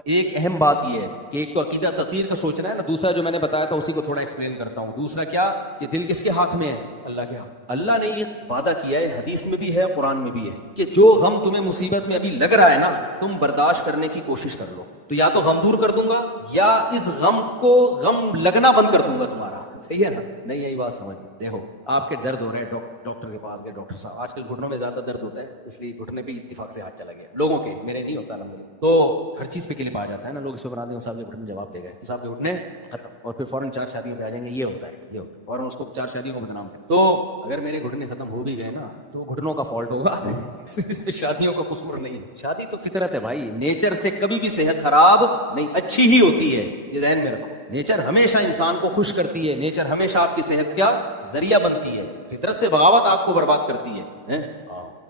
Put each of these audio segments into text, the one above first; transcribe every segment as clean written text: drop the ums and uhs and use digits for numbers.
ایک اہم بات یہ ہے کہ ایک تو عقیدہ تقدیر کا سوچنا ہے نا، دوسرا جو میں نے بتایا تھا اسی کو تھوڑا ایکسپلین کرتا ہوں. دوسرا کیا کہ دل کس کے ہاتھ میں ہے؟ اللہ کے ہاتھ. اللہ نے یہ وعدہ کیا ہے، حدیث میں بھی ہے قرآن میں بھی ہے، کہ جو غم تمہیں مصیبت میں ابھی لگ رہا ہے نا، تم برداشت کرنے کی کوشش کر لو تو یا تو غم دور کر دوں گا یا اس غم کو غم لگنا بند کر دوں گا تمہارا. صحیح ہے نا؟ نہیں یہی بات سمجھ. دیکھو آپ کے درد ہو رہے ہیں، ڈاکٹر کے پاس گئے، ڈاکٹر صاحب آج کل گھٹنوں میں زیادہ درد ہوتا ہے، اس لیے گھٹنے بھی اتفاق سے ہاتھ چلا گیا لوگوں کے، میرے نہیں ہوتا الحمدللہ. تو ہر چیز پہ کلپ آ جاتا ہے نا، لوگ اس پہ بنا دیں صاحب کے گھٹنے جواب دے گئے تو صاحب کے گھٹنے ختم، اور پھر فوراً 4 شادیوں پہ آ جائیں گے. یہ ہوتا ہے، یہ ہوتا ہے، فوراً اس کو 4 شادیوں کو بدنام کر. تو اگر میرے گھٹنے ختم ہو بھی گئے نا تو گھٹنوں کا فالٹ ہوگا، اس پہ شادیوں کا قصور نہیں. شادی تو فطرت ہے بھائی، نیچر سے کبھی بھی صحت خراب نہیں، اچھی ہی ہوتی ہے، یہ ذہن میں رکھو. نیچر ہمیشہ انسان کو خوش کرتی ہے، نیچر ہمیشہ آپ کی صحت کا ذریعہ بنتی ہے، فطرت سے بغاوت آپ کو برباد کرتی ہے.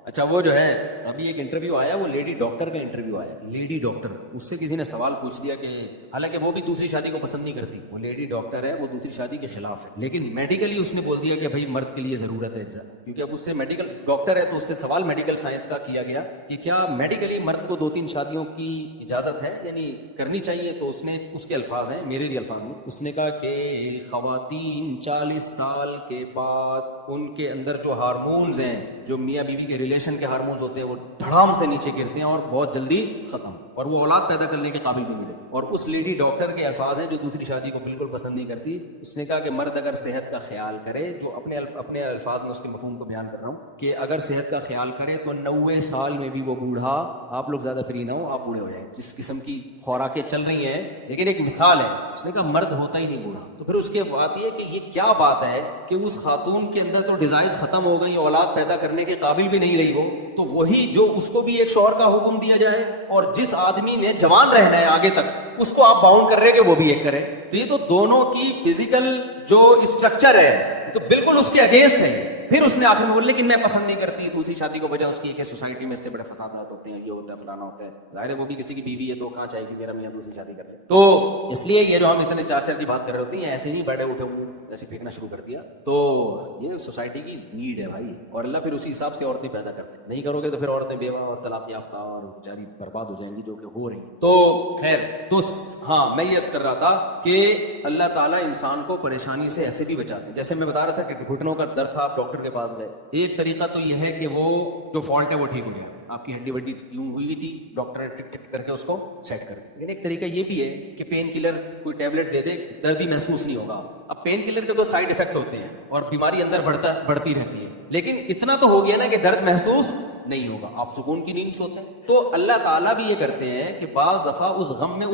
اچھا وہ جو ہے ابھی ایک انٹرویو آیا، وہ لیڈی ڈاکٹر کا انٹرویو آیا، لیڈی ڈاکٹر، اس سے کسی نے سوال پوچھ لیا کہ حالانکہ وہ بھی دوسری شادی کو پسند نہیں کرتی، وہ لیڈی ڈاکٹر ہے، وہ دوسری شادی کے خلاف ہے، لیکن میڈیکلی اس نے بول دیا کہ بھائی مرد کے لیے ضرورت ہے، کیونکہ اب اس سے میڈیکل ڈاکٹر ہے تو اس سے سوال میڈیکل سائنس کا کیا گیا کہ کیا میڈیکلی مرد کو 2-3 شادیوں کی اجازت ہے، یعنی کرنی چاہیے. تو اس نے، اس کے الفاظ ہیں، میرے بھی الفاظ ہیں، اس نے کہا کہ خواتین 40 سال کے بعد ان کے اندر جو ہارمونز ہیں، جو میاں بیوی کے ریلیشن کے ہارمونز ہوتے ہیں، وہ دھڑام سے نیچے گرتے ہیں اور بہت جلدی ختم، اور وہ اولاد پیدا کرنے کے قابل بھی نہیں رہتے. اور اس لیڈی ڈاکٹر کے الفاظ ہیں جو دوسری شادی کو بالکل پسند نہیں کرتی. اس نے کہا کہ مرد اگر صحت کا خیال کرے، جو اپنے الفاظ میں اس کے مفہوم کو بیان کر رہا ہوں، کہ اگر صحت کا خیال کرے تو 90 سال میں بھی وہ بوڑھا، آپ لوگ زیادہ فری نہ ہو، آپ بوڑھے ہو جائیں. جس قسم کی خوراکیں چل رہی ہیں، لیکن ایک مثال ہے، اس نے کہا مرد ہوتا ہی نہیں بوڑھا. تو پھر اس کے بات یہ کہ یہ کیا بات ہے کہ اس خاتون کے اندر تو ڈیزائرز ختم ہو گئی، اولاد پیدا کرنے کے قابل بھی نہیں رہی وہ، تو وہی جو اس کو بھی ایک شوہر کا حکم دیا جائے، اور جس آدمی نے جوان رہنا ہے آگے تک، اس کو آپ باؤنڈ کر رہے کہ وہ بھی ایک کرے. تو یہ تو دونوں کی فزیکل جو اسٹرکچر ہے تو بالکل اس کے اگینسٹ ہے. پھر اس نے آخر میں بولا لیکن میں پسند نہیں کرتی دوسری شادی کو، وجہ اس کی کہ سوسائٹی میں اس سے بڑے فسادات ہوتے ہیں، یہ ہوتا ہے، فلانا ہوتا ہے. ظاہر ہے وہ بھی کسی کی بیوی ہے تو کہاں چاہے گی میرا میاں دوسری شادی کر لے. تو اس لیے یہ جو ہم اتنے 4 کی بات کر رہے ہوتے ہیں، ایسے ہی بیٹھے اٹھے ایسے پھینکنا شروع کر دیا. تو یہ سوسائٹی کی نیڈ ہے بھائی، اور اللہ پھر اسی حساب سے عورتیں پیدا کرتے ہیں. نہیں کرو گے تو پھر عورتیں بیوہ اور طلاق یافتہ اور بیچاری برباد ہو جائیں گی، جو کہ ہو رہی ہیں. تو خیر، تو ہاں میں یہ کر رہا تھا کہ اللہ تعالیٰ انسان کو پریشانی سے ایسے بھی بچاتے ہیں. جیسے میں بتا رہا تھا کہ گھٹنوں کا درد تھا، آپ ڈاکٹر کے پاس گئے، ایک طریقہ تو یہ ہے کہ وہ جو فالٹ ہے وہ ٹھیک ہو گیا، آپ کی ہڈی وڈی یوں ہوئی ہوئی تھی، ڈاکٹر نے ٹک ٹک کر کے اس کو سیٹ کر دیا. لیکن ایک طریقہ یہ بھی ہے کہ پین کلر کوئی ٹیبلٹ دے دے، درد ہی محسوس نہیں ہوگا. اب پین کلر کے تو سائیڈ افیکٹ ہوتے ہیں اور بیماری اندر بڑھتی رہتی ہے، لیکن اتنا تو ہو گیا نا کہ درد محسوس نہیں ہوگا، آپ سکون کی نیند سوتے ہیں. تو اللہ تعالیٰ بھی یہ کرتے ہیں کہ بعض دفعہ اس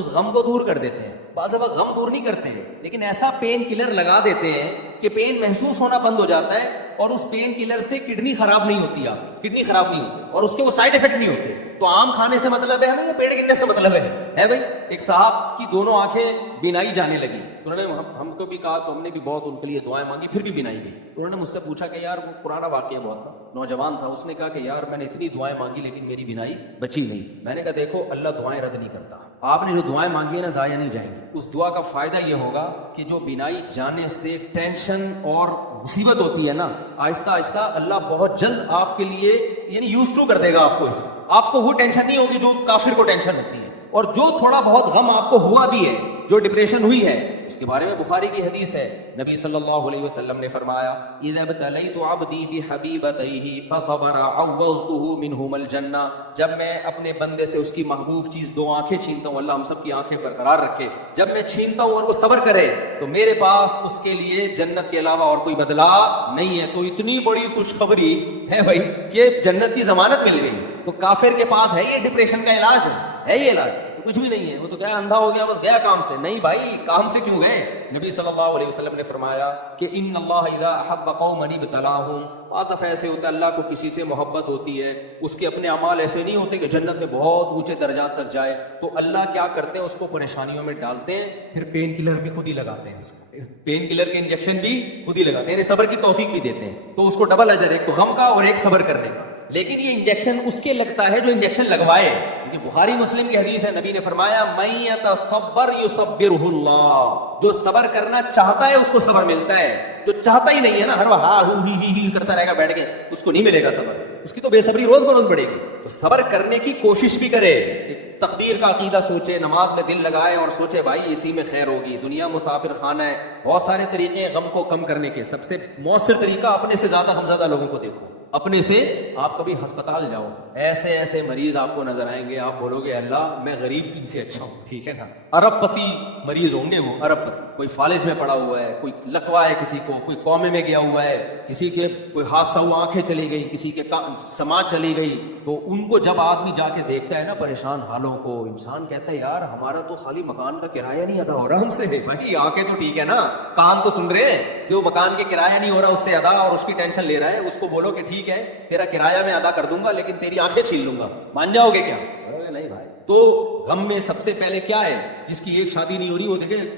غم کو دور کر دیتے ہیں، بعض دفعہ غم دور نہیں کرتے ہیں، لیکن ایسا پین کلر لگا دیتے ہیں کہ پین محسوس ہونا بند ہو جاتا ہے، اور اس پین کلر سے کڈنی خراب نہیں ہوتی، آپ کڈنی خراب نہیں ہوتی، اور اس کے وہ سائیڈ افیکٹ نہیں ہوتے. تو آم کھانے سے مطلب ہے ہمیں یا پیڑ گرنے سے مطلب ہے بھائی. ایک صاحب کی دونوں آنکھیں بینائی جانے لگی، انہوں نے ہم کو بھی کہا تو ہم نے بھی بہت ان کے لیے دعائیں مانگی، پھر بھی بینائی گئی. انہوں نے مجھ سے پوچھا کہ یار، وہ پرانا واقعہ بہت تھا، نوجوان تھا، اس نے کہا کہ یار میں نے اتنی دعائیں مانگی لیکن میری بینائی بچی نہیں. میں نے کہا دیکھو اللہ دعائیں رد نہیں کرتا، آپ نے جو دعائیں مانگی ہیں نا ضائع نہیں جائیں گی. اس دعا کا فائدہ یہ ہوگا کہ جو بینائی جانے سے ٹینشن اور مصیبت ہوتی ہے نا، آہستہ آہستہ اللہ بہت جلد آپ کے لیے یعنی یوز ٹو کر دے گا آپ کو. اس آپ کو وہ ٹینشن نہیں ہوگی جو کافر کو ٹینشن ہوتی ہے. اور جو تھوڑا بہت غم آپ کو ہوا بھی ہے، جو ڈپریشن ہوئی ہے، اس کے بارے میں بخاری کی حدیث ہے، نبی صلی اللہ علیہ وسلم نے فرمایا اذا ابتلیت عبدی بحبیبتیہ فصبر عوضته منہم الجنہ. جب میں اپنے بندے سے اس کی محبوب چیز 2 آنکھیں چھینتا ہوں، اللہ ہم سب کی آنکھیں برقرار رکھے، جب میں چھینتا ہوں اور وہ صبر کرے تو میرے پاس اس کے لیے جنت کے علاوہ اور کوئی بدلہ نہیں ہے. تو اتنی بڑی خوشخبری ہے بھائی کہ جنت کی ضمانت مل گئی. تو کافر کے پاس ہے یہ ڈپریشن کا علاج ہے یہ علاج تو کچھ بھی نہیں ہے. وہ تو کیا اندھا ہو گیا بس گیا کام سے. نہیں بھائی، کام سے کیوں گئے؟ نبی صلی اللہ علیہ وسلم نے فرمایا کہ ان اللہ اذا احب قوما ابتلاهم. بعض دفعہ ایسے ہوتا ہے اللہ کو کسی سے محبت ہوتی ہے، اس کے اپنے اعمال ایسے نہیں ہوتے کہ جنت میں بہت اونچے درجات تک جائے، تو اللہ کیا کرتے ہیں اس کو پریشانیوں میں ڈالتے ہیں، پھر پین کلر بھی خود ہی لگاتے ہیں، پین کلر کے انجیکشن بھی خود ہی لگاتے ہیں، یعنی صبر کی توفیق بھی دیتے ہیں. تو اس کو ڈبل اجر، ایک تو غم کا اور ایک صبر کرنے کا. لیکن یہ انجیکشن اس کے لگتا ہے جو انجیکشن لگوائے. یہ بخاری مسلم کی حدیث ہے، نبی نے فرمایا من یتصبر یصبرہ اللہ. جو صبر کرنا چاہتا ہے اس کو صبر ملتا ہے، جو چاہتا ہی نہیں ہے نا، ہر وقت ہی کرتا رہے گا بیٹھ کے، اس کو نہیں ملے گا صبر. اس کی تو بے صبری روز بروز بڑھے گی. تو صبر کرنے کی کوشش بھی کرے, تقدیر کا عقیدہ سوچے, نماز میں دل لگائے اور سوچے بھائی اسی میں خیر ہوگی. دنیا مسافر خانہ ہے, بہت سارے طریقے ہیں غم کو کم کرنے کے. سب سے مؤثر طریقہ اپنے سے زیادہ غمزدہ لوگوں کو دیکھو. اپنے سے آپ کبھی ہسپتال جاؤ, ایسے ایسے مریض آپ کو نظر آئیں گے, آپ بولو گے اللہ میں غریب ان سے اچھا ہوں, ٹھیک ہے نا. ارب پتی مریض ہوں گے وہ, ارب پتی. کوئی فالج میں پڑا ہوا ہے, کوئی لکوا ہے کسی کو, کوئی کومے میں گیا ہوا ہے, کسی کے کوئی حادثہ ہوا آنکھیں چلی گئی, کسی کے سماج چلی گئی. تو ان کو جب آدمی جا کے دیکھتا ہے نا پریشان حالوں کو, انسان کہتا ہے یار ہمارا تو خالی مکان کا کرایہ نہیں ادا ہو رہا ہم سے. بھائی آنکھیں تو ٹھیک ہے نا, کان تو سن رہے ہیں. جو مکان کے کرایہ نہیں ہو رہا اس سے ادا اور اس کی ٹینشن لے رہا ہے, اس کو بولو کہ ٹھیک ہے تیرا کرایہ میں ادا کر دوں گا لیکن تیری آنکھیں چھین لوں گا, مان جاؤ گے کیا؟ نہیں بھائی. تو غم میں سب سے پہلے کیا ہے, جس کی ایک شادی نہیں ہو رہی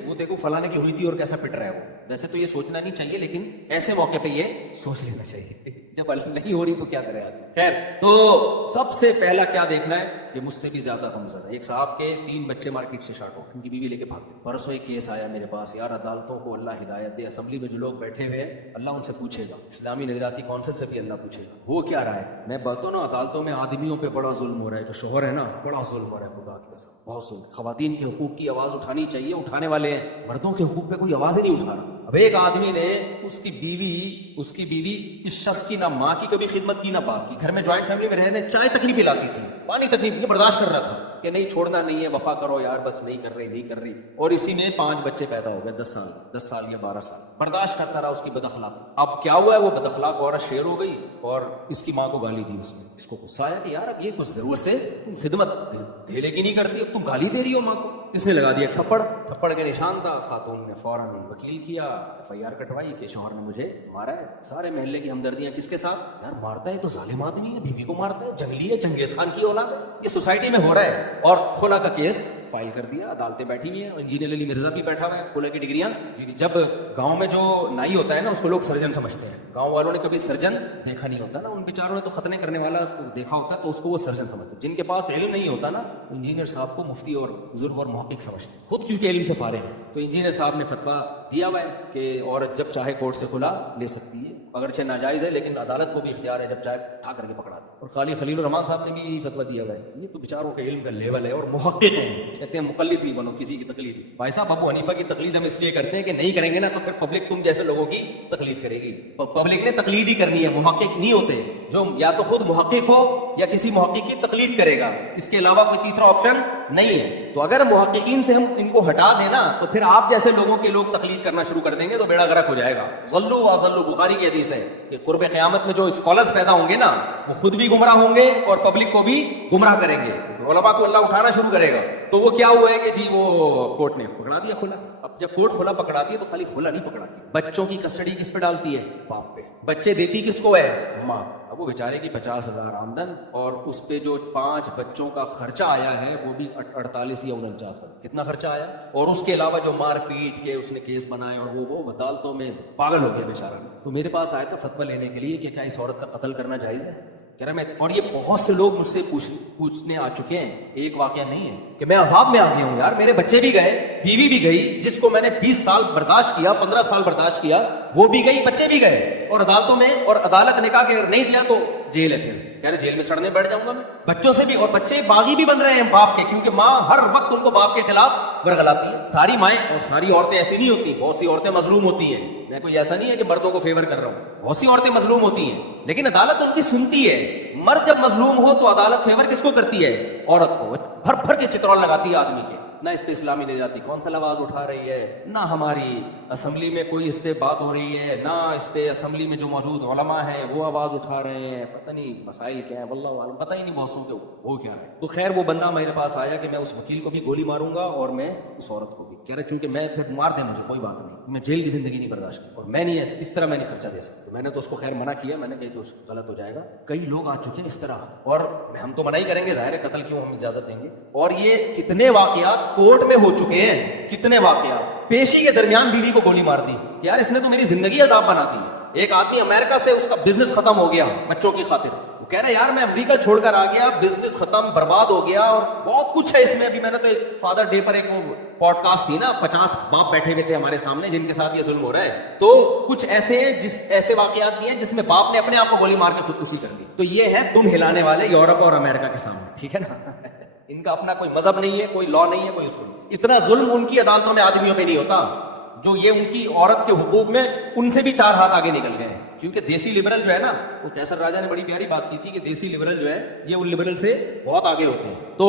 وہ دیکھو فلانے کی ہوئی تھی اور کیسا پٹ رہا ہے وہ. ویسے تو یہ سوچنا نہیں چاہیے لیکن ایسے موقع پہ یہ سوچ لینا چاہیے. جب نہیں ہو رہی تو کیا کرے آدمی. خیر, تو سب سے پہلا کیا دیکھنا ہے کہ مجھ سے بھی زیادہ غمزدہ ہے. ایک صاحب کے 3 بچے مارکیٹ سے شارٹ ہو, ان کی بیوی لے کے بھاگ گئے. پرسوں ایک کیس آیا میرے پاس, یار عدالتوں کو اللہ ہدایت دے, اسمبلی میں جو لوگ بیٹھے ہوئے ہیں اللہ ان سے پوچھے گا, اسلامی نظریاتی کونسل سے بھی اللہ پوچھے گا وہ کیا رہا ہے. میں بتاؤں نا, عدالتوں میں آدمیوں پہ بڑا ظلم ہو رہا ہے. جو شوہر ہے نا بڑا ظلم ہو رہا ہے, خدا کی قسم بہت ظلم. خواتین کے حقوق کی آواز اٹھانی چاہیے, اٹھانے والے ہیں. مردوں کے حقوق پہ کوئی آواز ہی نہیں اٹھا رہا. اب ایک آدمی نے اس کی بیوی اس شخص کی نہ ماں کی کبھی خدمت کی نہ باپ کی. گھر میں جوائنٹ فیملی میں رہنے, چائے تک نہیں پلاتی تھی, پانی تک نہیں برداشت کر رہا تھا کہ نہیں چھوڑنا نہیں ہے, وفا کرو یار, بس نہیں کر رہی. اور اسی میں 5 بچے پیدا ہو گئے, 10 سال یا 12 سال برداشت کرتا رہا اس کی بد اخلاق. اب کیا ہوا ہے, وہ بد اخلاق عورت شیر ہو گئی اور اس کی ماں کو گالی دی. اس نے اس کو غصہ آیا کہ یار اب یہ کچھ ضرورت سے تم خدمت دھیلے کی نہیں کرتی, اب تم گالی دے رہی ہو ماں کو. اس نے لگا دیا تھپڑ کے نشان تھا. خاتون نے فوراً وکیل کیا, FIR کٹوائی کہ شوہر نے مجھے مارا ہے. سارے محلے کی ہمدردیاں کس کے ساتھ, یار مارتا ہے تو ظالم آدمی ہے, بیوی کو مارتا ہے, جنگلی ہے, چنگیز خان کی اولاد ہے, یہ سوسائٹی میں ہو رہا ہے. اور خلا کا کیس فائل کر دیا, عدالتیں بیٹھی ہوئی ہیں, انجینئر علی مرزا بھی بیٹھا ہوا ہے, خلا کی ڈگریاں. جب گاؤں میں جو نائی ہوتا ہے نا اس کو لوگ سرجن سمجھتے ہیں, گاؤں والوں نے کبھی سرجن دیکھا نہیں ہوتا نا, ان بیچاروں نے تو ختنے کرنے والا دیکھا ہوتا ہے تو اس کو وہ سرجن سمجھتے ہیں. جن کے پاس علم نہیں ہوتا نا, انجینئر صاحب کو مفتی اور بزرگ اور محقق سمجھتے ہیں, خود کیونکہ علم سے فارغ ہیں. تو انجینئر صاحب نے فتویٰ دیا ہوا ہے کہ عورت جب چاہے کورٹ سے کھلا لے سکتی ہے, اگرچہ ناجائز ہے لیکن عدالت کو بھی اختیار ہے جب چاہے اٹھا کر کے پکڑا دے. اور قاضی خلیل الرحمان صاحب نے بھی یہی فتویٰ دیا ہوا ہے. یہ تو بیچاروں کے علم کا لیول ہے اور محقق ہیں, کہتے ہیں مقلد نہیں بنو کسی کی تقلید. بھائی صاحب ابو حنیفہ کی تقلید ہم اس لیے کرتے ہیں کہ نہیں کریں گے نا تو پھر پبلک تم جیسے لوگوں کی تقلید کرے گی. پبلک نے تقلید ہی کرنی ہے, محقق نہیں ہوتے. جو یا تو خود محقق ہو یا کسی محقق کی تقلید کرے گا, اس کے علاوہ کوئی تیسرا آپشن نہیں ہے. تو اگر محققین سے ہم ان کو ہٹا دینا تو پھر آپ جیسے لوگوں کے لوگ تقلید کرنا شروع کر دیں گے تو بیڑا غرق ہو جائے گا. ظلوا وظلوا, بخاری کی حدیث ہے کہ قرب قیامت میں جو اسکالرز پیدا ہوں گے نا وہ خود بھی گمراہ ہوں گے اور پبلک کو بھی گمراہ کریں گے. علماء کو اللہ اٹھانا شروع کرے گا. تو وہ کیا ہوا ہے کہ جی وہ کورٹ نے پکڑا دیا کھلا. اب جب کورٹ کھلا پکڑاتی ہے تو خالی کھلا نہیں پکڑاتی, بچوں کی کسٹڈی کس پہ ڈالتی ہے, باپ پہ. بچے دیتی کس کو ہے, ماں. اب وہ بیچارے کی 50,000 آمدن اور اس پہ جو 5 بچوں کا خرچہ آیا ہے وہ بھی 48 یا 49 کا, کتنا خرچہ آیا. اور اس کے علاوہ جو مار پیٹ کے اس نے کیس بنائے اور وہ عدالتوں میں پاگل ہو گیا بیچارہ. تو میرے پاس آیا تھا فتویٰ لینے کے لیے کہ کیا اس عورت کا قتل کرنا جائز ہے. کہہ رہا میں, اور یہ بہت سے لوگ مجھ سے پوچھنے آ چکے ہیں, ایک واقعہ نہیں ہے کہ میں عذاب میں آ گیا ہوں یار, میرے بچے بھی گئے, بیوی بھی گئی, جس کو میں نے 20 سال برداشت کیا, 15 سال برداشت کیا, وہ بھی گئی, بچے بھی گئے. اور عدالتوں میں, اور عدالت نے کہا کہ اگر نہیں دیا تو جیل ہے. پھر کہہ رہے جیل میں سڑنے بیٹھ جاؤں گا میں. بچوں سے بھی, اور بچے باغی بھی بن رہے ہیں باپ کے, کیونکہ ماں ہر وقت ان کو باپ کے خلاف ورغلاتی ہے. ساری مائیں اور ساری عورتیں ایسی نہیں ہوتی, بہت سی عورتیں مظلوم ہوتی ہیں. میں کوئی ایسا نہیں ہے کہ مردوں کو فیور کر رہا ہوں, بہت سی عورتیں مظلوم ہوتی ہیں لیکن عدالت ان کی سنتی ہے. مرد جب مظلوم ہو تو عدالت فیور کس کو کرتی ہے, عورت کو. بھر کے چترول لگاتی ہے آدمی کے. نہ اس پہ اسلامی نجاتی کونسل آواز اٹھا رہی ہے, نہ ہماری اسمبلی میں کوئی اس پہ بات ہو رہی ہے, نہ اس پہ اسمبلی میں جو موجود علماء ہیں وہ آواز اٹھا رہے ہیں. پتہ نہیں مسائل کیا ہیں, واللہ عالم, پتہ ہی نہیں بہت کے وہ کیا ہے. تو خیر وہ بندہ میرے پاس آیا کہ میں اس وکیل کو بھی گولی ماروں گا اور میں اس عورت کو بھی. کہہ رہا کیونکہ میں پھر مار دیں مجھے کوئی بات نہیں, میں جیل کی زندگی نہیں برداشت کرتا اور میں نہیں اس طرح میں نہیں خرچہ دے سکتا. میں نے تو اس کو خیر منع کیا, میں نے کہی تو غلط ہو جائے گا. کئی لوگ آ چکے ہیں اس طرح, اور ہم تو منع ہی کریں گے, ظاہر ہے قتل کیوں ہم اجازت دیں گے. اور یہ کتنے واقعات کورٹ میں ہو چکے ہیں, کتنے واقعات. پیشی کے درمیان بیوی کو گولی مار دی کہ یار اس نے تو میری زندگی عذاب بنا دی. ایک آدمی امریکہ سے, اس کا بزنس ختم ہو گیا بچوں کی خاطر, وہ کہہ رہے یار میں امریکہ چھوڑ کر آ گیا, بزنس ختم, برباد ہو گیا, اور بہت کچھ ہے اس میں. ابھی میں نے تو ایک فادر ڈے پر ایک پوڈ کاسٹ تھی نا, 50 باپ بیٹھے ہوئے تھے ہمارے سامنے جن کے ساتھ یہ ظلم ہو رہا ہے. تو کچھ ایسے ایسے واقعات بھی ہیں جس میں باپ نے اپنے آپ کو گولی مار کے خودکشی کر لی. تو یہ ہے دم ہلانے والے یورپ اور امریکہ کے سامنے, ٹھیک ہے نا. ان کا اپنا کوئی مذہب نہیں ہے, کوئی لا نہیں ہے, کوئی اصول. اتنا ظلم ان کی عدالتوں میں آدمیوں پہ نہیں ہوتا جو یہ ان کی عورت کے حقوق میں ان سے بھی 4 ہاتھ آگے نکل گئے ہیں. کیونکہ دیسی لبرل جو ہے نا, وہ کیسر راجہ نے بڑی پیاری بات کی تھی کہ دیسی لبرل جو ہے یہ ان لبرل سے بہت آگے ہوتے ہیں. تو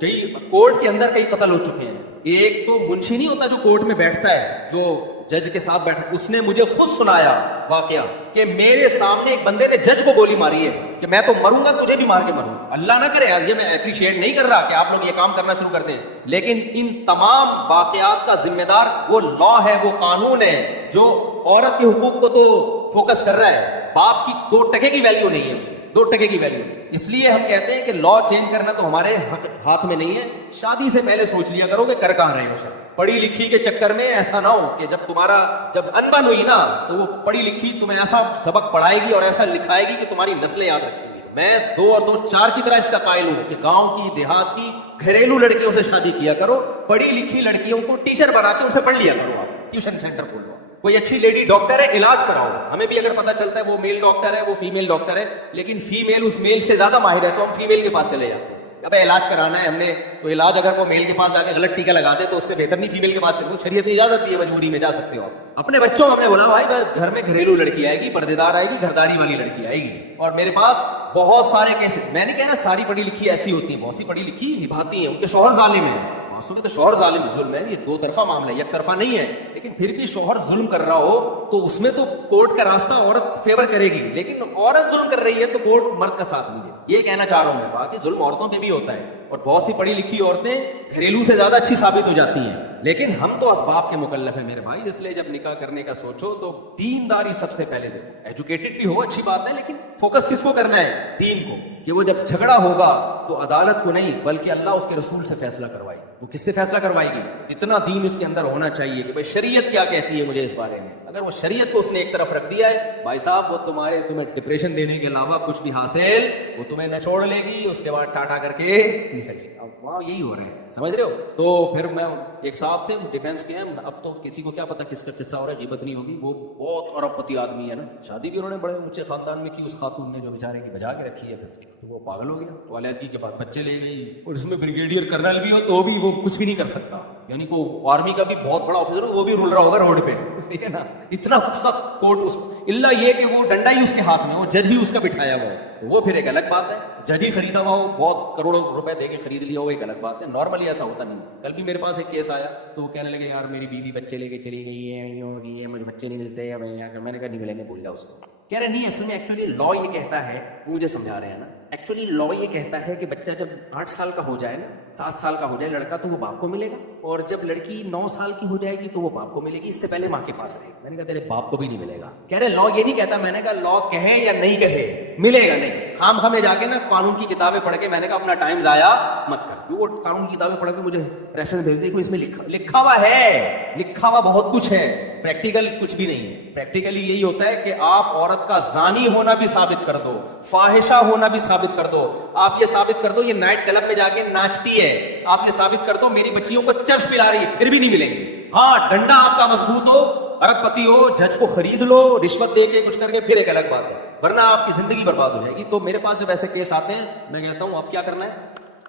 کئی کورٹ کے اندر کئی قتل ہو چکے ہیں. ایک تو منشی نہیں ہوتا جو کورٹ میں بیٹھتا ہے, جو جج کے ساتھ بیٹھا, اس نے مجھے خود سنایا واقعہ کہ میرے سامنے ایک بندے نے جج کو گولی ماری ہے کہ میں تو مروں گا, تجھے بھی مار کے مروں. اللہ نہ کرے, یہ میں اپریشیٹ نہیں کر رہا کہ آپ لوگ یہ کام کرنا شروع کر دیں, لیکن ان تمام واقعات کا ذمہ دار وہ لا ہے, وہ قانون ہے جو عورت کے حقوق کو تو فوکس کر رہا ہے. باپ کی 2 ٹکے کی ویلیو نہیں ہے, اس میں 2 ٹکے کی ویلیو. اس لیے ہم کہتے ہیں کہ لا چینج کرنا تو ہمارے ہاتھ میں نہیں ہے. شادی سے پہلے سوچ لیا کرو کہ کر کہاں رہے ہو. پڑھی لکھی کے چکر میں ایسا نہ ہو کہ جب انبن ہوئی نا تو وہ پڑھی لکھی تمہیں ایسا سبق پڑھائے گی اور ایسا لکھائے گی کہ تمہاری نسلیں یاد رکھیں گی. میں 2 اور 2 4 کی طرح اس کا قائل ہوں کہ گاؤں کی, دیہات کی گھریلو لڑکیوں سے شادی کیا کرو. پڑھی لکھی لڑکیوں کو ٹیچر بنا کے ان سے پڑھ لیا کرو. آپ ٹیوشن سینٹر کھول لو. کوئی اچھی لیڈی ڈاکٹر ہے, علاج کراؤ. ہمیں بھی اگر پتہ چلتا ہے وہ میل ڈاکٹر ہے, وہ فیمیل ڈاکٹر ہے, لیکن فیمیل اس میل سے زیادہ ماہر ہے, تو ہم فیمیل کے پاس چلے جاتے ہیں. اب علاج کرانا ہے ہم نے, تو علاج اگر وہ میل کے پاس جا کے غلط ٹیکا لگا دے تو اس سے بہتر نہیں فیمیل کے پاس چلو. شریعت میں اجازت دی ہے, مجبوری میں جا سکتے ہو. اپنے بچوں ہم نے بولا بھائی گھر میں گھریلو لڑکی آئے گی, پردے دار آئے گی, گھرداری والی لڑکی آئے گی. اور میرے پاس بہت سارے کیسز, میں نہیں کہہ رہا ساری پڑھی لکھی ایسی ہوتی ہیں, بہت سی پڑھی لکھی نبھاتی ہیں, ان کے شوہر ظالم ہیں. میں تو شوہر ظالم ظلم ہے, یہ 2 طرفہ معاملہ ہے, یک طرفہ نہیں ہے. لیکن پھر بھی شوہر ظلم کر رہا ہو تو اس میں تو کورٹ کا راستہ عورت فیور کرے گی, لیکن عورت ظلم کر رہی ہے تو کورٹ مرد کا ساتھ نہیں دے. یہ کہنا چاہ رہا ہوں میں. باقی ظلم عورتوں پہ بھی ہوتا ہے, اور بہت سی پڑھی لکھی عورتیں گھریلو سے زیادہ اچھی ثابت ہو جاتی ہیں. لیکن ہم تو اسباب کے مکلف ہیں میرے بھائی. اس لیے جب نکاح کرنے کا سوچو تو دینداری سب سے پہلے دیکھو. ایجوکیٹڈ بھی ہو, اچھی بات ہے, لیکن فوکس کس کو کرنا ہے؟ دین کو. کہ وہ جب جھگڑا ہوگا تو عدالت کو نہیں بلکہ اللہ اس کے رسول سے فیصلہ کروائے. وہ کس سے فیصلہ کروائے گی؟ اتنا دین اس کے اندر ہونا چاہیے کہ بھائی شریعت کیا کہتی ہے مجھے اس بارے میں. اگر وہ شریعت کو اس نے ایک طرف رکھ دیا ہے, بھائی صاحب وہ تمہیں ڈپریشن دینے کے علاوہ کچھ بھی حاصل, وہ تمہیں نہ چھوڑ لے گی, اس کے بعد ٹاٹا کر کے نکل گی. اب وہاں یہی ہو رہے ہیں, سمجھ رہے ہو. تو پھر میں ایک صاحب تھے ڈیفینس کے ہیں, اب تو کسی کو کیا پتا کس کا قصہ ہو رہا ہے, غیبت نہیں ہوگی. وہ بہت ارب پتی آدمی ہے نا, شادی بھی انہوں نے بڑے اونچے خاندان میں کی, اس خاتون نے جو بیچارے کی بجا کے رکھی ہے. پھر تو وہ پاگل ہو گیا, تو علیحدگی کے بعد بچے لے گئی, اور اس میں بریگیڈیئر کرنل بھی ہو تو بھی وہ کچھ بھی نہیں کر سکتا. یعنی کو آرمی کا بھی بہت بڑا آفیسر ہو, وہ بھی رول رہا ہوگا روڈ پہ, ٹھیک ہے نا. اتنا سخت کورٹ اس, اللہ یہ کہ وہ ڈنڈا ہی اس کے ہاتھ میں ہو, جج ہی اس کا بٹھایا ہوا ہو, وہ پھر ایک الگ بات ہے. جج ہی خریدا ہوا ہو, بہت کروڑوں روپے دے کے خرید لیا ہو, ایک الگ بات ہے. نارملی ایسا ہوتا نہیں. کل بھی میرے پاس ایک کیس آیا, تو وہ کہنے لگے یار میری بیوی بچے لے کے چلی گئی ہے, مجھے بچے نہیں ملتے. میں نے کہا نہیں ملیں گے, بول جاؤ اس کو. کہہ رہے نہیں, اصل میں ایکچولی لا یہ کہتا ہے, وہ مجھے سمجھا رہے ہیں نا, ایکچولی لا یہ کہتا ہے کہ بچہ جب 8 سال کا ہو جائے نا, 7 سال کا ہو جائے لڑکا, تو وہ باپ کو ملے گا, اور جب لڑکی 9 سال کی ہو جائے گی تو وہ باپ کو ملے گی, اس سے پہلے ماں کے پاس رہے گی. میں نے کہا تیرے باپ کو بھی نہیں ملے گا. کہہ رہے لا یہ نہیں کہتا. میں نے کہا لا کہے یا نہیں کہے ملے گا نہیں. خام خامے جا کے نا قانون کی کتابیں پڑھ کے, میں نے کہا اپنا ٹائم ضائع مت کر. وہ قانون کی کتابیں پڑھ کے مجھے ریفرنس بھیج دے, اس میں لکھا ہوا ہے, لکھا ہوا بہت کچھ ہے, پریکٹیکل کچھ بھی نہیں ہے. پریکٹیکلی یہی ہوتا ہے کہ آپ عورت کا زانی ہونا بھی ثابت کر دو, فاحشہ ہونا بھی ثابت کر دو. آپ یہ ثابت کر دو یہ نائٹ کلب میں جا کے ناچتی ہے, آپ یہ ثابت کر دو میری بچیوں کو چرس پلا رہی ہے, پھر بھی نہیں ملیں گے. ہاں ڈنڈا آپ کا مضبوط ہو, ارب پتی ہو, جج کو خرید لو, رشوت دے کے کچھ کر کے, پھر ایک الگ بات ہے, ورنہ آپ کی زندگی برباد ہو جائے گی. تو میرے پاس جب ایسے کیس آتے ہیں, میں کہتا ہوں اب کیا کرنا ہے,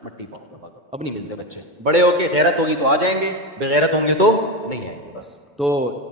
مٹی پاؤ, اب نہیں ملتے بچے. بڑے ہو کے غیرت ہوگی تو آ جائیں گے, بغیرت ہوں گے تو نہیں آئیں گے بس. تو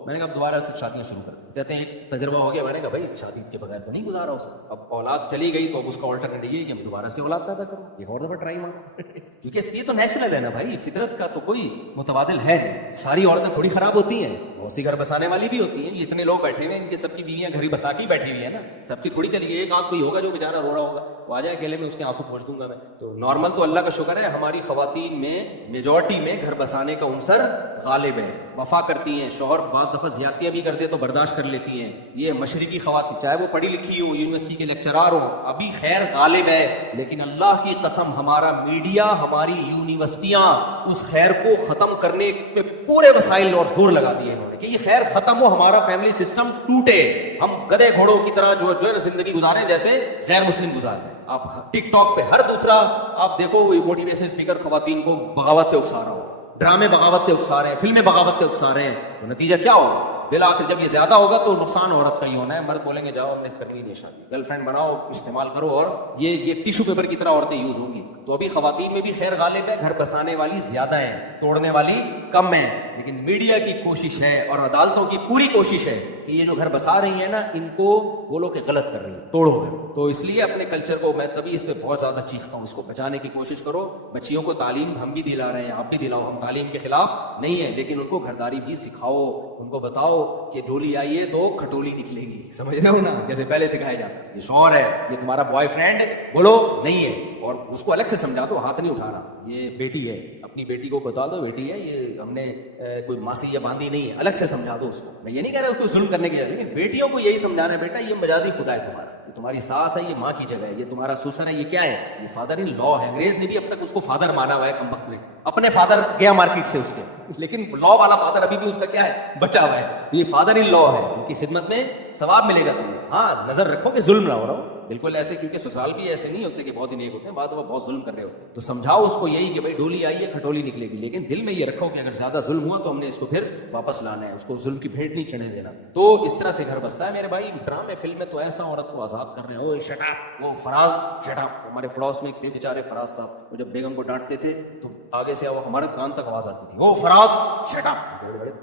میں نے کہا اب دوبارہ سے شادیاں شروع کر. کہتے ہیں ایک تجربہ ہو گیا. میں نے کہا بھائی شادی کے بغیر تو نہیں گزارا اس کا, اب اولاد چلی گئی تو اب اس کا آلٹرنیٹو یہ کہ ہم دوبارہ سے اولاد پیدا کروں, ایک اور دفعہ ٹرائی مار. کیونکہ یہ تو نیچرل ہے نا بھائی, فطرت کا تو کوئی متبادل ہے نہیں. ساری عورتیں تھوڑی خراب ہوتی ہیں, بہت سی گھر بسانے والی بھی ہوتی ہیں. یہ اتنے لوگ بیٹھے ہوئے ہیں, ان کے سب کی بیویاں گھر بسا کے بیٹھی ہوئی ہیں نا, سب کی تھوڑی چلی گئی. ایک آدھ کوئی ہوگا جو بیچارہ رو رہا ہوگا, وہ آ جائے اکیلے میں, اس کے آنسو پوچھ دوں گا میں. تو نارمل تو اللہ کا شکر ہے ہماری خواتین میں میجورٹی میں گھر بسانے کا عنصر غالب ہے, وفا کرتی ہیں. شوہر بعض دفعہ زیادتیاں بھی کر دے تو برداشت کر لیتی ہیں. یہ مشرقی خواتین چاہے وہ پڑھی لکھی ہو, یونیورسٹی کے لیکچرار ہو, ابھی خیر غالب ہے. لیکن اللہ کی قسم ہمارا میڈیا, ہماری یونیورسٹیاں اس خیر کو ختم کرنے پہ پورے وسائل اور زور لگا دیے انہوں نے. کہ یہ خیر ختم ہو, ہمارا فیملی سسٹم ٹوٹے, ہم گدے گھوڑوں کی طرح جو ہے نا زندگی گزاریں جیسے غیر مسلم گزاریں. آپ ٹک ٹاک پہ ہر دوسرا آپ دیکھو موٹیویشن اسپیکر خواتین کو بغاوت پہ اکسا رہا ہو, ڈرامے بغاوت پہ اکسا رہے ہیں, فلمیں بغاوت پہ اکسا رہے ہیں, تو نتیجہ کیا ہوگا؟ بالآخر جب یہ زیادہ ہوگا تو نقصان عورت کا ہی ہونا ہے. مرد بولیں گے جاؤ ہم نے کرنی نہیں شادی, گرل فرینڈ بناؤ, استعمال کرو, اور یہ ٹیشو پیپر کی طرح عورتیں یوز ہوں گی. تو ابھی خواتین میں بھی خیر غالب ہے, گھر بسانے والی زیادہ ہیں, توڑنے والی کم ہیں. لیکن میڈیا کی کوشش ہے اور عدالتوں کی پوری کوشش ہے کہ یہ جو گھر بسا رہی ہیں نا, ان کو بولو کہ غلط کر رہی ہیں, توڑو گھر. تو اس لیے اپنے کلچر کو میں تبھی اس پہ بہت زیادہ چیختا ہوں, اس کو بچانے کی کوشش کرو. بچیوں کو تعلیم ہم بھی دلا رہے ہیں, آپ بھی دلاؤ, ہم تعلیم کے خلاف نہیں ہیں, لیکن ان کو گھرداری بھی سکھاؤ. ان کو بتاؤ کہ ڈولی آئی ہے تو کھٹولی نکلے گی, سمجھ رہے ہو نا, جیسے پہلے سکھایا جاتا ہے. یہ شوہر ہے, یہ تمہارا بوائے فرینڈ بولو نہیں ہے, اور اس کو الگ سے سمجھا دو, ہاتھ نہیں اٹھانا, یہ بیٹی ہے, اپنی بیٹی کو بتا دو بیٹی ہے, یہ ہم نے کوئی ماسی یا باندھی نہیں ہے, الگ سے سمجھا دو اس کو. میں یہ نہیں کہہ رہا اس کو ظلم کرنے کے لیے, بیٹیوں کو یہی سمجھانا ہے, بیٹا یہ مجازی خدا ہے تمہارا, یہ تمہاری ساس ہے, یہ ماں کی جگہ ہے, یہ تمہارا سسر ہے, یہ کیا ہے, یہ فادر ان لا ہے. انگریز نے بھی اب تک اس کو فادر مانا ہوا ہے, کم وقت میں اپنے فادر گیا مارکیٹ سے اس کے, لیکن لا والا فادر ابھی بھی اس کا کیا ہے, بچا ہوا ہے. یہ فادر ان لا ہے, ان کی خدمت میں ثواب ملے گا تمہیں. ہاں نظر رکھو کہ ظلم نہ ہو رہا ہو بالکل ایسے, کیونکہ سسرال بھی ایسے نہیں ہوتے کہ بہت ہی نیک ہوتے ہیں, بعد میں بہت ظلم کر رہے ہوتے ہیں. تو سمجھاؤ اس کو یہی کہ بھائی ڈولی آئی ہے کھٹولی نکلے گی, لیکن دل میں یہ رکھو کہ اگر زیادہ ظلم ہوا تو ہم نے اس کو پھر واپس لانا ہے, اس کو ظلم کی بھیٹ نہیں چڑھنے دینا. تو اس طرح سے گھر بستا ہے میرے بھائی. ڈرامے فلم میں تو ایسا عورت کو آزاد کر رہے ہیں, او شٹ اپ, وہ فراز شٹ اپ. ہمارے پڑوس میں ایک تھے بیچارے فراز صاحب, وہ جب بیگم کو ڈانٹتے تھے تو آگے سے وہ ہمارے کان تک آواز آتی تھی, وہ فراز شٹ اپ.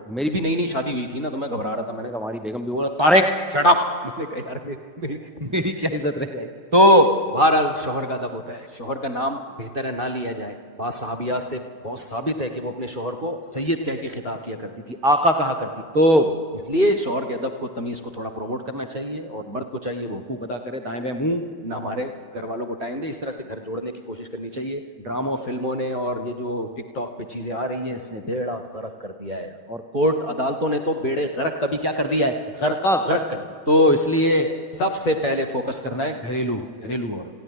میری بھی نئی نئی شادی ہوئی تھی نا, تو میں گھبرا رہا تھا, میں نے کہا ہماری بیگم بھی بولا طارق شٹ اپ. میں نے کہا یار میری کیا عزت رہ جائے. تو بہرحال شوہر کا ادب ہوتا ہے, شوہر کا نام بہتر ہے نہ لیا جائے. بعض صحابیات سے بہت ثابت ہے کہ وہ اپنے شوہر کو سید کہہ کے خطاب کیا کرتی تھی, آقا کہا کرتی. تو اس لیے شوہر کے ادب کو, تمیز کو تھوڑا پروموٹ کرنا چاہیے, اور مرد کو چاہیے وہ حقوق ادا کرے, دائیں بائیں منہ نہ ہمارے گھر والوں کو ٹائم دے. اس طرح سے گھر جوڑنے کی کوشش کرنی چاہیے. ڈراموں فلموں نے اور یہ جو ٹک ٹاک پہ چیزیں آ رہی ہیں, اس نے بیڑا غرق کر دیا ہے, اور کورٹ عدالتوں نے تو بیڑے غرق کا بھی کیا کر دیا ہے, غرقہ غرق کر. تو اس لیے سب سے پہلے فوکس کرنا ہے گھریلو.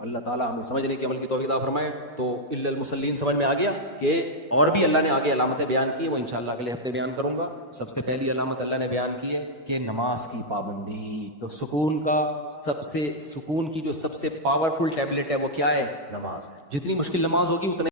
اللہ تعالیٰ ہمیں سمجھنے کی عمل کی توفیق عطا فرمائے. تو الا المصلین سمجھ میں آ گیا کہ اور بھی اللہ نے آگے علامتیں بیان کی, وہ انشاءاللہ اگلے ہفتے بیان کروں گا. سب سے پہلی علامت اللہ نے بیان کی ہے کہ نماز کی پابندی. تو سکون کی جو سب سے پاورفل ٹیبلٹ ہے وہ کیا ہے, نماز. جتنی مشکل نماز ہوگی اتنے